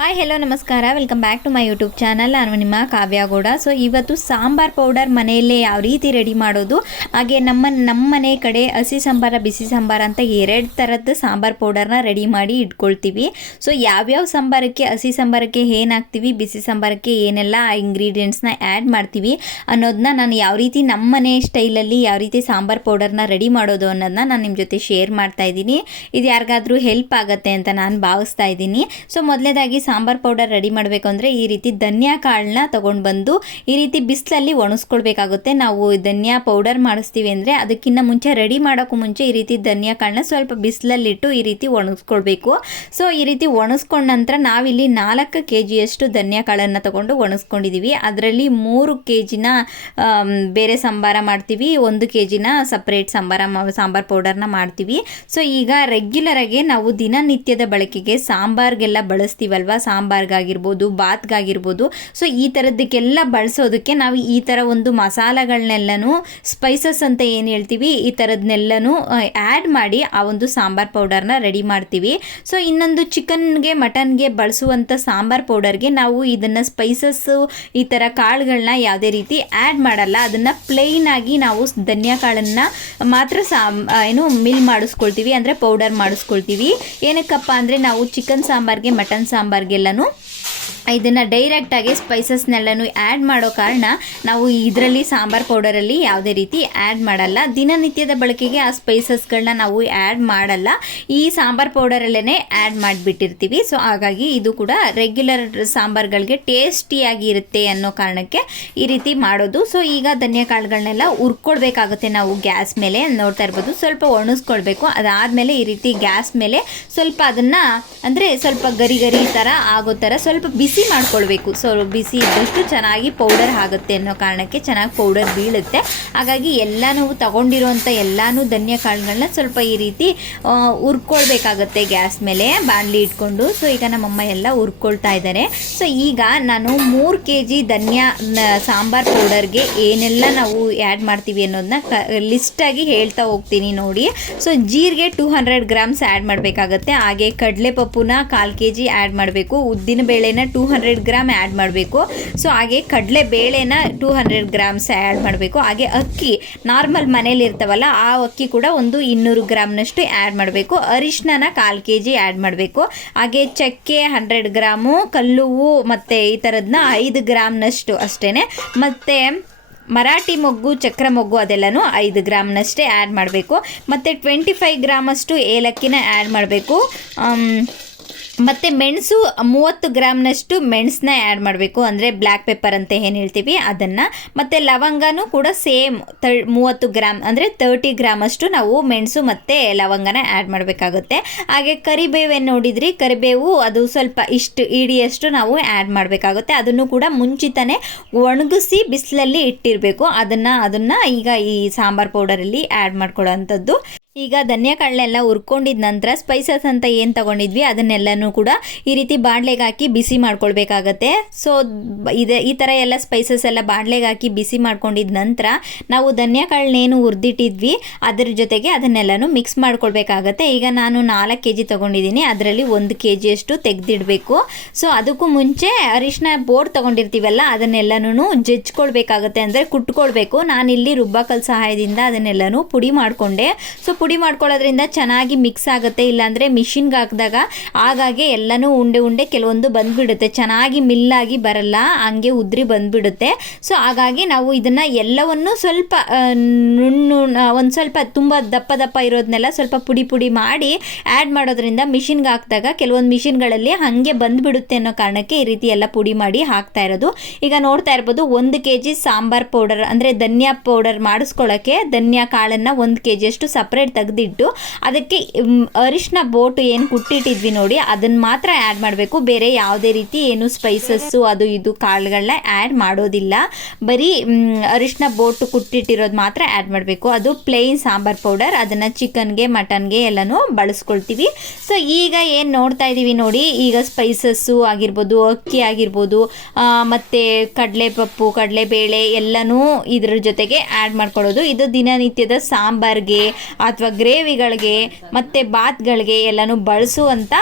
Hi hello ನಮಸ್ಕಾರ, welcome back to my YouTube channel. ನಾನು ನಿಮ್ಮ ಕಾವ್ಯ ಗೌಡ. ಸೊ ಇವತ್ತು ಸಾಂಬಾರ್ ಪೌಡರ್ ಮನೆಯಲ್ಲೇ ಯಾವ ರೀತಿ ರೆಡಿ ಮಾಡೋದು, ಹಾಗೆ ನಮ್ಮ ಮನೆ ಕಡೆ ಹಸಿ ಸಾಂಬಾರ ಬಿಸಿ ಸಾಂಬಾರ ಅಂತ ಎರಡು ಥರದ್ದು ಸಾಂಬಾರ್ ಪೌಡರ್ನ ರೆಡಿ ಮಾಡಿ ಇಟ್ಕೊಳ್ತೀವಿ. ಸೊ ಯಾವ್ಯಾವ ಸಾಂಬಾರಕ್ಕೆ, ಹಸಿ ಸಾಂಬಾರಕ್ಕೆ ಏನು ಹಾಕ್ತೀವಿ, ಬಿಸಿ ಸಾಂಬಾರಕ್ಕೆ ಏನೆಲ್ಲ ಇಂಗ್ರೀಡಿಯೆಂಟ್ಸ್ನ ಆ್ಯಡ್ ಮಾಡ್ತೀವಿ ಅನ್ನೋದನ್ನ ನಾನು ಯಾವ ರೀತಿ ನಮ್ಮ ಮನೆ ಸ್ಟೈಲಲ್ಲಿ ಯಾವ ರೀತಿ ಸಾಂಬಾರ್ ಪೌಡರ್ನ ರೆಡಿ ಮಾಡೋದು ಅನ್ನೋದನ್ನ ನಾನು ನಿಮ್ಮ ಜೊತೆ ಶೇರ್ ಮಾಡ್ತಾ ಇದ್ದೀನಿ. ಇದು ಯಾರಿಗಾದ್ರೂ ಹೆಲ್ಪ್ ಆಗುತ್ತೆ ಅಂತ ನಾನು ಭಾವಿಸ್ತಾ ಇದ್ದೀನಿ. ಸೊ ಮೊದಲನೇದಾಗಿ ಸಾಂಬಾರ್ ಪೌಡರ್ ರೆಡಿ ಮಾಡಬೇಕು ಅಂದರೆ ಈ ರೀತಿ ಧನಿಯಾ ಕಾಳನ್ನ ತೊಗೊಂಡು ಬಂದು ಈ ರೀತಿ ಬಿಸಿಲಲ್ಲಿ ಒಣಗಿಸ್ಕೊಳ್ಬೇಕಾಗುತ್ತೆ. ನಾವು ಧನಿಯಾ ಪೌಡರ್ ಮಾಡಿಸ್ತೀವಿ ಅಂದರೆ ಅದಕ್ಕಿಂತ ಮುಂಚೆ, ರೆಡಿ ಮಾಡೋಕ್ಕೂ ಮುಂಚೆ ಈ ರೀತಿ ಧನಿಯಾ ಕಾಳನ್ನ ಸ್ವಲ್ಪ ಬಿಸಿಲಲ್ಲಿಟ್ಟು ಈ ರೀತಿ ಒಣಗಿಸ್ಕೊಳ್ಬೇಕು. ಸೊ ಈ ರೀತಿ ಒಣಗಿಸ್ಕೊಂಡ ನಂತರ ನಾವಿಲ್ಲಿ 4 kg ಧನಿಯಾ ಕಾಳನ್ನು ತೊಗೊಂಡು ಒಣಗಿಸ್ಕೊಂಡಿದ್ದೀವಿ. ಅದರಲ್ಲಿ 3 kg ಬೇರೆ ಸಾಂಬಾರ ಮಾಡ್ತೀವಿ, 1 kg ಸಪ್ರೇಟ್ ಸಾಂಬಾರ್ ಪೌಡರ್ನ ಮಾಡ್ತೀವಿ. ಸೊ ಈಗ ರೆಗ್ಯುಲರಾಗಿ ನಾವು ದಿನನಿತ್ಯದ ಬಳಕೆಗೆ ಸಾಂಬಾರ್ಗೆಲ್ಲ ಬಳಸ್ತೀವಲ್ವ, ಸಾಂಬಾರ್ಗಾಗಿರ್ಬೋದು, ಬಾತ್ಗಾಗಿರ್ಬೋದು. ಸೊ ಈ ಥರದ್ದಕ್ಕೆಲ್ಲ ಬಳಸೋದಕ್ಕೆ ನಾವು ಈ ಥರ ಒಂದು ಮಸಾಲೆಗಳನ್ನೆಲ್ಲನೂ, ಸ್ಪೈಸಸ್ ಅಂತ ಏನು ಹೇಳ್ತೀವಿ, ಈ ಥರದನ್ನೆಲ್ಲನೂ ಆ್ಯಡ್ ಮಾಡಿ ಆ ಒಂದು ಸಾಂಬಾರ್ ಪೌಡರ್ನ ರೆಡಿ ಮಾಡ್ತೀವಿ. ಸೊ ಇನ್ನೊಂದು ಚಿಕನ್ಗೆ, ಮಟನ್ಗೆ ಬಳಸುವಂಥ ಸಾಂಬಾರ್ ಪೌಡರ್ಗೆ ನಾವು ಇದನ್ನು ಸ್ಪೈಸಸ್ಸು, ಈ ಥರ ಕಾಳುಗಳನ್ನ ಯಾವುದೇ ರೀತಿ ಆ್ಯಡ್ ಮಾಡಲ್ಲ. ಅದನ್ನು ಪ್ಲೇನಾಗಿ ನಾವು ಧನಿಯಾ ಕಾಳನ್ನು ಮಾತ್ರ ಮಿಲ್ ಮಾಡಿಸ್ಕೊಳ್ತೀವಿ, ಅಂದರೆ ಪೌಡರ್ ಮಾಡಿಸ್ಕೊಳ್ತೀವಿ. ಏನಕ್ಕಪ್ಪ ಅಂದರೆ ನಾವು ಚಿಕನ್ ಸಾಂಬಾರ್ಗೆ, ಮಟನ್ ಸಾಂಬಾರ್ಗೆಲ್ಲನೂ ಇದನ್ನು ಡೈರೆಕ್ಟಾಗಿ ಸ್ಪೈಸಸ್ನೆಲ್ಲನೂ ಆ್ಯಡ್ ಮಾಡೋ ಕಾರಣ ನಾವು ಇದರಲ್ಲಿ ಸಾಂಬಾರ್ ಪೌಡರಲ್ಲಿ ಯಾವುದೇ ರೀತಿ ಆ್ಯಡ್ ಮಾಡಲ್ಲ. ದಿನನಿತ್ಯದ ಬಳಕೆಗೆ ಆ ಸ್ಪೈಸಸ್ಗಳನ್ನ ನಾವು ಆ್ಯಡ್ ಮಾಡಲ್ಲ, ಈ ಸಾಂಬಾರ್ ಪೌಡರಲ್ಲೇ ಆ್ಯಡ್ ಮಾಡಿಬಿಟ್ಟಿರ್ತೀವಿ. ಸೊ ಹಾಗಾಗಿ ಇದು ಕೂಡ ರೆಗ್ಯುಲರ್ ಸಾಂಬಾರ್ಗಳಿಗೆ ಟೇಸ್ಟಿಯಾಗಿ ಇರುತ್ತೆ ಅನ್ನೋ ಕಾರಣಕ್ಕೆ ಈ ರೀತಿ ಮಾಡೋದು. ಸೊ ಈಗ ಧನಿಯಾ ಕಾಳುಗಳನ್ನೆಲ್ಲ ಹುರ್ಕೊಳ್ಬೇಕಾಗುತ್ತೆ ನಾವು ಗ್ಯಾಸ್ ಮೇಲೆ. ನೋಡ್ತಾ ಇರ್ಬೋದು, ಸ್ವಲ್ಪ ಒಣಗಿಸ್ಕೊಳ್ಬೇಕು. ಅದಾದಮೇಲೆ ಈ ರೀತಿ ಗ್ಯಾಸ್ ಮೇಲೆ ಸ್ವಲ್ಪ ಅದನ್ನು, ಅಂದರೆ ಸ್ವಲ್ಪ ಗರಿ ಥರ ಆಗೋ ಥರ ಸ್ವಲ್ಪ ಬಿಸಿ ಮಾಡ್ಕೊಳ್ಬೇಕು. ಸೊ ಬಿಸಿ ಇದ್ದಷ್ಟು ಚೆನ್ನಾಗಿ ಪೌಡರ್ ಆಗುತ್ತೆ ಅನ್ನೋ ಕಾರಣಕ್ಕೆ, ಚೆನ್ನಾಗಿ ಪೌಡರ್ ಬೀಳುತ್ತೆ. ಹಾಗಾಗಿ ಎಲ್ಲನೂ ತಗೊಂಡಿರೋಂಥ ಎಲ್ಲನೂ ಧನಿಯಾ ಕಾಳುಗಳನ್ನ ಸ್ವಲ್ಪ ಈ ರೀತಿ ಹುರ್ಕೊಳ್ಬೇಕಾಗತ್ತೆ ಗ್ಯಾಸ್ ಮೇಲೆ, ಬಾಣಲಿ ಇಟ್ಕೊಂಡು. ಸೊ ಈಗ ನಮ್ಮಮ್ಮ ಎಲ್ಲ ಹುರ್ಕೊಳ್ತಾ ಇದ್ದಾರೆ. ಸೊ ಈಗ ನಾನು 3 kg ಧನಿಯಾ ಸಾಂಬಾರ್ ಪೌಡರ್ಗೆ ಏನೆಲ್ಲ ನಾವು ಆ್ಯಡ್ ಮಾಡ್ತೀವಿ ಅನ್ನೋದನ್ನ ಲಿಸ್ಟಾಗಿ ಹೇಳ್ತಾ ಹೋಗ್ತೀನಿ ನೋಡಿ. ಸೊ ಜೀರಿಗೆ 200 ಗ್ರಾಮ್ಸ್ ಆ್ಯಡ್ ಮಾಡಬೇಕಾಗತ್ತೆ. ಹಾಗೆ ಕಡಲೆಪಪ್ಪುನ 1/4 kg ಆ್ಯಡ್ ಮಾಡಬೇಕು. ಉದ್ದಿನ ಬೇಳೆನ 200 ಗ್ರಾಮ್ ಆ್ಯಡ್ ಮಾಡಬೇಕು. ಸೊ ಹಾಗೆ ಕಡಲೆ ಬೇಳೆನ 200 ಗ್ರಾಮ್ಸ್ ಆ್ಯಡ್ ಮಾಡಬೇಕು. ಹಾಗೆ ಅಕ್ಕಿ ನಾರ್ಮಲ್ ಮನೇಲಿ ಇರ್ತಾವಲ್ಲ, ಆ ಅಕ್ಕಿ ಕೂಡ ಒಂದು 200 ಗ್ರಾಮ್ನಷ್ಟು ಆ್ಯಡ್ ಮಾಡಬೇಕು. ಅರಿಶಿನ 1/4 kg ಆ್ಯಡ್ ಮಾಡಬೇಕು. ಹಾಗೆ ಚಕ್ಕೆ 100 ಗ್ರಾಮು, ಕಲ್ಲುವು ಮತ್ತು ಈ ಥರದನ್ನ 5 ಗ್ರಾಮ್ನಷ್ಟು ಅಷ್ಟೇ. ಮತ್ತು ಮರಾಠಿ ಮೊಗ್ಗು, ಚಕ್ರ ಮೊಗ್ಗು ಅದೆಲ್ಲನೂ 5 ಗ್ರಾಮ್ನಷ್ಟೇ ಆ್ಯಡ್ ಮಾಡಬೇಕು. ಮತ್ತು 25 ಗ್ರಾಮಷ್ಟು ಏಲಕ್ಕಿನ ಆ್ಯಡ್ ಮಾಡಬೇಕು. ಮತ್ತು ಮೆಣಸು 30 ಗ್ರಾಮ್ನಷ್ಟು ಮೆಣಸನ್ನ ಆ್ಯಡ್ ಮಾಡಬೇಕು, ಅಂದರೆ ಬ್ಲ್ಯಾಕ್ ಪೆಪ್ಪರ್ ಅಂತ ಏನು ಹೇಳ್ತೀವಿ ಅದನ್ನು. ಮತ್ತು ಲವಂಗನೂ ಕೂಡ ಸೇಮ್ 30 ಗ್ರಾಮ್, ಅಂದರೆ 30 ಗ್ರಾಮಷ್ಟು ನಾವು ಮೆಣಸು ಮತ್ತು ಲವಂಗನ ಆ್ಯಡ್ ಮಾಡಬೇಕಾಗುತ್ತೆ. ಹಾಗೆ ಕರಿಬೇವೇನು ನೋಡಿದ್ರಿ, ಕರಿಬೇವು ಅದು ಸ್ವಲ್ಪ ಇಷ್ಟು ಇಡಿಯಷ್ಟು ನಾವು ಆ್ಯಡ್ ಮಾಡಬೇಕಾಗುತ್ತೆ. ಅದನ್ನು ಕೂಡ ಮುಂಚಿತನೇ ಒಣಗಿಸಿ ಬಿಸಿಲಲ್ಲಿ ಇಟ್ಟಿರಬೇಕು. ಅದನ್ನು ಈಗ ಈ ಸಾಂಬಾರ್ ಪೌಡರಲ್ಲಿ ಆ್ಯಡ್ ಮಾಡ್ಕೊಳ್ಳೋ ಅಂಥದ್ದು. ಈಗ ಧನಿಯಾ ಕಾಳನ್ನೆಲ್ಲ ಹುರ್ಕೊಂಡಿದ ನಂತರ ಸ್ಪೈಸಸ್ ಅಂತ ಏನು ತೊಗೊಂಡಿದ್ವಿ ಅದನ್ನೆಲ್ಲನೂ ಕೂಡ ಈ ರೀತಿ ಬಾಣಲೆಗೆ ಹಾಕಿ ಬಿಸಿ ಮಾಡ್ಕೊಳ್ಬೇಕಾಗತ್ತೆ. ಸೊ ಈ ಥರ ಎಲ್ಲ ಸ್ಪೈಸಸ್ ಎಲ್ಲ ಬಾಣಲೆಗೆ ಹಾಕಿ ಬಿಸಿ ಮಾಡ್ಕೊಂಡಿದ ನಂತರ ನಾವು ಧನಿಯಾ ಕಾಳನ್ನೇನು ಹುರಿದಿಟ್ಟಿದ್ವಿ ಅದರ ಜೊತೆಗೆ ಅದನ್ನೆಲ್ಲನೂ ಮಿಕ್ಸ್ ಮಾಡ್ಕೊಳ್ಬೇಕಾಗತ್ತೆ. ಈಗ ನಾನು 4 kg ತೊಗೊಂಡಿದ್ದೀನಿ, ಅದರಲ್ಲಿ 1 kg ತೆಗೆದಿಡಬೇಕು. ಸೊ ಅದಕ್ಕೂ ಮುಂಚೆ ಅರಿಶಿನ ಬೋರ್ಡ್ ತೊಗೊಂಡಿರ್ತೀವಲ್ಲ ಅದನ್ನೆಲ್ಲನೂ ಜಜ್ಕೊಳ್ಬೇಕಾಗತ್ತೆ, ಅಂದರೆ ಕುಟ್ಕೊಳ್ಬೇಕು. ನಾನಿಲ್ಲಿ ರುಬ್ಬಕಲ್ ಸಹಾಯದಿಂದ ಅದನ್ನೆಲ್ಲನೂ ಪುಡಿ ಮಾಡಿಕೊಂಡೆ. ಸೊ ಪುಡಿ ಮಾಡ್ಕೊಳ್ಳೋದ್ರಿಂದ ಚೆನ್ನಾಗಿ ಮಿಕ್ಸ್ ಆಗುತ್ತೆ. ಇಲ್ಲಾಂದರೆ ಮಿಷಿನ್ಗೆ ಹಾಕಿದಾಗ ಆಗಾಗೆ ಎಲ್ಲನೂ ಉಂಡೆ ಕೆಲವೊಂದು ಬಂದುಬಿಡುತ್ತೆ, ಚೆನ್ನಾಗಿ ಮಿಲ್ಲಾಗಿ ಬರಲ್ಲ, ಹಂಗೆ ಉದ್ರಿ ಬಂದುಬಿಡುತ್ತೆ. ಸೊ ಹಾಗಾಗಿ ನಾವು ಇದನ್ನು ಎಲ್ಲವನ್ನು ಸ್ವಲ್ಪ ಒಂದು ಸ್ವಲ್ಪ ತುಂಬ ದಪ್ಪ ಇರೋದನ್ನೆಲ್ಲ ಸ್ವಲ್ಪ ಪುಡಿ ಮಾಡಿ ಆ್ಯಡ್ ಮಾಡೋದ್ರಿಂದ ಮಿಷಿನ್ಗೆ ಹಾಕಿದಾಗ ಕೆಲವೊಂದು ಮಿಷಿನ್ಗಳಲ್ಲಿ ಹಾಗೆ ಬಂದುಬಿಡುತ್ತೆ ಅನ್ನೋ ಕಾರಣಕ್ಕೆ ಈ ರೀತಿ ಎಲ್ಲ ಪುಡಿ ಮಾಡಿ ಹಾಕ್ತಾ ಇರೋದು. ಈಗ ನೋಡ್ತಾ ಇರ್ಬೋದು, 1 kg ಸಾಂಬಾರ್ ಪೌಡರ್, ಅಂದರೆ ಧನಿಯಾ ಪೌಡರ್ ಮಾಡಿಸ್ಕೊಳ್ಳೋಕ್ಕೆ ಧನಿಯಾ ಕಾಳನ್ನು 1 kg ಸಪ್ರೇಟ್ ತೆಗೆದಿಟ್ಟು ಅದಕ್ಕೆ ಅರಿಶಿನ ಬೋಟು ಏನು ಕುಟ್ಟಿಟ್ಟಿದ್ವಿ ನೋಡಿ ಅದನ್ನು ಮಾತ್ರ ಆ್ಯಡ್ ಮಾಡಬೇಕು. ಬೇರೆ ಯಾವುದೇ ರೀತಿ ಏನು ಸ್ಪೈಸಸ್ಸು ಅದು ಇದು ಕಾಳುಗಳನ್ನ ಆ್ಯಡ್ ಮಾಡೋದಿಲ್ಲ. ಬರೀ ಅರಿಶಿನ ಬೋಟು ಕುಟ್ಟಿಟ್ಟಿರೋದು ಮಾತ್ರ ಆ್ಯಡ್ ಮಾಡಬೇಕು. ಅದು ಪ್ಲೇನ್ ಸಾಂಬಾರ್ ಪೌಡರ್. ಅದನ್ನು ಚಿಕನ್ಗೆ, ಮಟನ್ಗೆ ಎಲ್ಲನೂ ಬಳಸ್ಕೊಳ್ತೀವಿ. ಸೊ ಈಗ ಏನು ನೋಡ್ತಾ ಇದ್ದೀವಿ ನೋಡಿ, ಈಗ ಸ್ಪೈಸಸ್ಸು ಆಗಿರ್ಬೋದು, ಅಕ್ಕಿ ಆಗಿರ್ಬೋದು, ಮತ್ತು ಕಡಲೆಪಪ್ಪು, ಕಡಲೆಬೇಳೆ ಎಲ್ಲನೂ ಇದ್ರ ಜೊತೆಗೆ ಆ್ಯಡ್ ಮಾಡ್ಕೊಳ್ಳೋದು. ಇದು ದಿನನಿತ್ಯದ ಸಾಂಬಾರ್ಗೆ ಅಥವಾ ಗ್ರೇವಿಗಳಿಗೆ ಮತ್ತು ಬಾತ್ಗಳಿಗೆ ಎಲ್ಲನೂ ಬಳಸುವಂಥ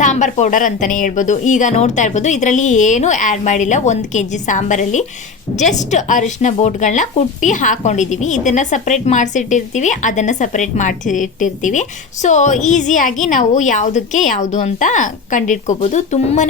ಸಾಂಬಾರ್ ಪೌಡರ್ ಅಂತಲೇ ಹೇಳ್ಬೋದು. ಈಗ ನೋಡ್ತಾ ಇರ್ಬೋದು, ಇದರಲ್ಲಿ ಏನೂ ಆ್ಯಡ್ ಮಾಡಿಲ್ಲ. 1 kg ಸಾಂಬಾರಲ್ಲಿ ಜಸ್ಟ್ ಅರಿಶಿನ ಬೋಟ್ಗಳನ್ನ ಕುಟ್ಟಿ ಹಾಕ್ಕೊಂಡಿದ್ದೀವಿ. ಇದನ್ನು ಸಪ್ರೇಟ್ ಮಾಡಿಸಿಟ್ಟಿರ್ತೀವಿ, ಅದನ್ನು ಸಪ್ರೇಟ್ ಮಾಡಿಸಿಟ್ಟಿರ್ತೀವಿ. ಸೊ ಈಸಿಯಾಗಿ ನಾವು ಯಾವುದಕ್ಕೆ ಯಾವುದು ಅಂತ ಕಂಡಿಡ್ಕೋಬೋದು. ತುಂಬಾ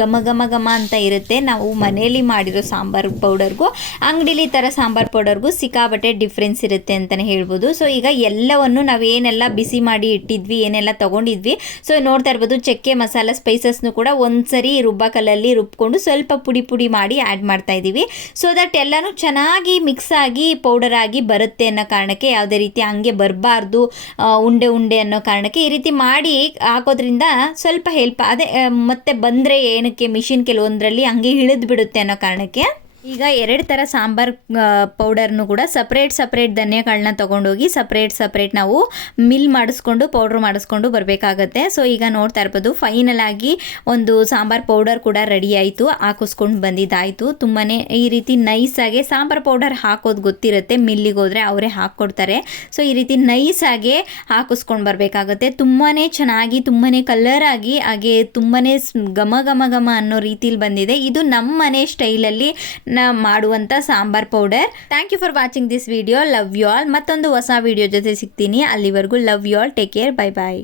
ಘಮ ಘಮ ಘಮ ಅಂತ ಇರುತ್ತೆ. ನಾವು ಮನೆಯಲ್ಲಿ ಮಾಡಿರೋ ಸಾಂಬಾರ್ ಪೌಡರ್ಗೂ ಅಂಗಡಿಲಿ ಥರ ಸಾಂಬಾರ್ ಪೌಡರ್ಗೂ ಸಿಕ್ಕಾಬಟ್ಟೆ ಡಿಫ್ರೆನ್ಸ್ ಇರುತ್ತೆ ಅಂತಲೇ ಹೇಳ್ಬೋದು. ಸೊ ಈಗ ಎಲ್ಲವನ್ನು ನಾವೇನೆಲ್ಲ ಬಿಸಿ ಮಾಡಿ ಇಟ್ಟಿದ್ವಿ, ಏನೆಲ್ಲ ತೊಗೊಂಡಿದ್ವಿ, ಸೊ ನೋಡ್ತಾ ಇರ್ಬೋದು ಚಕ್ಕೆ ಮಸಾಲ ಸ್ಪೈಸಸ್ನು ಕೂಡ ಒಂದ್ಸರಿ ರುಬ್ಬಕಲ್ಲಲ್ಲಿ ರುಬ್ಕೊಂಡು ಸ್ವಲ್ಪ ಪುಡಿ ಪುಡಿ ಮಾಡಿ ಆ್ಯಡ್ ಮಾಡ್ತಾ ಇದ್ದೀವಿ. ಸೊ ದಟ್ ಎಲ್ಲನೂ ಚೆನ್ನಾಗಿ ಮಿಕ್ಸ್ ಆಗಿ ಪೌಡರ್ ಆಗಿ ಬರುತ್ತೆ ಅನ್ನೋ ಕಾರಣಕ್ಕೆ, ಯಾವುದೇ ರೀತಿ ಹಂಗೆ ಬರಬಾರ್ದು ಉಂಡೆ ಉಂಡೆ ಅನ್ನೋ ಕಾರಣಕ್ಕೆ ಈ ರೀತಿ ಮಾಡಿ ಹಾಕೋದ್ರಿಂದ ಸ್ವಲ್ಪ ಹೆಲ್ಪ್. ಅದೇ ಮತ್ತೆ ಬಂದರೆ ಏನಕ್ಕೆ ಮಿಷಿನ್ ಕೆಲವೊಂದರಲ್ಲಿ ಹಂಗೆ ಇಳಿದು ಬಿಡುತ್ತೆ ಅನ್ನೋ ಕಾರಣಕ್ಕೆ ಈಗ 2 ಥರ ಸಾಂಬಾರ್ ಪೌಡರ್ನು ಕೂಡ ಸಪ್ರೇಟ್ ಧನ್ಯಗಳನ್ನ ತೊಗೊಂಡೋಗಿ ಸಪ್ರೇಟ್ ನಾವು ಮಿಲ್ ಮಾಡಿಸ್ಕೊಂಡು ಪೌಡ್ರ್ ಮಾಡಿಸ್ಕೊಂಡು ಬರಬೇಕಾಗತ್ತೆ. ಸೊ ಈಗ ನೋಡ್ತಾ ಇರ್ಬೋದು ಫೈನಲ್ ಆಗಿ ಒಂದು ಸಾಂಬಾರ್ ಪೌಡರ್ ಕೂಡ ರೆಡಿ ಆಯಿತು, ಹಾಕಿಸ್ಕೊಂಡು ಬಂದಿದ್ದಾಯಿತು. ತುಂಬಾ ಈ ರೀತಿ ನೈಸಾಗಿ ಸಾಂಬಾರ್ ಪೌಡರ್ ಹಾಕೋದು ಗೊತ್ತಿರುತ್ತೆ, ಮಿಲ್ಲಿಗೆ ಹೋದರೆ ಅವರೇ ಹಾಕ್ಕೊಡ್ತಾರೆ. ಸೊ ಈ ರೀತಿ ನೈಸಾಗೆ ಹಾಕಿಸ್ಕೊಂಡು ಬರಬೇಕಾಗತ್ತೆ. ತುಂಬಾ ಚೆನ್ನಾಗಿ ತುಂಬಾ ಕಲರ್ ಆಗಿ ಹಾಗೆ ತುಂಬಾ ಘಮ ಘಮ ಘಮ ಅನ್ನೋ ರೀತಿಲಿ ಬಂದಿದೆ. ಇದು ನಮ್ಮ ಮನೆ ಸ್ಟೈಲಲ್ಲಿ ಮಾಡುವಂಥ sambar powder. Thank you for watching this video. Love you all. ಮತ್ತೊಂದು ಹೊಸ ವಿಡಿಯೋ ಜೊತೆ ಸಿಗ್ತೀನಿ. ಅಲ್ಲಿವರೆಗೂ love you all. Take care. Bye bye.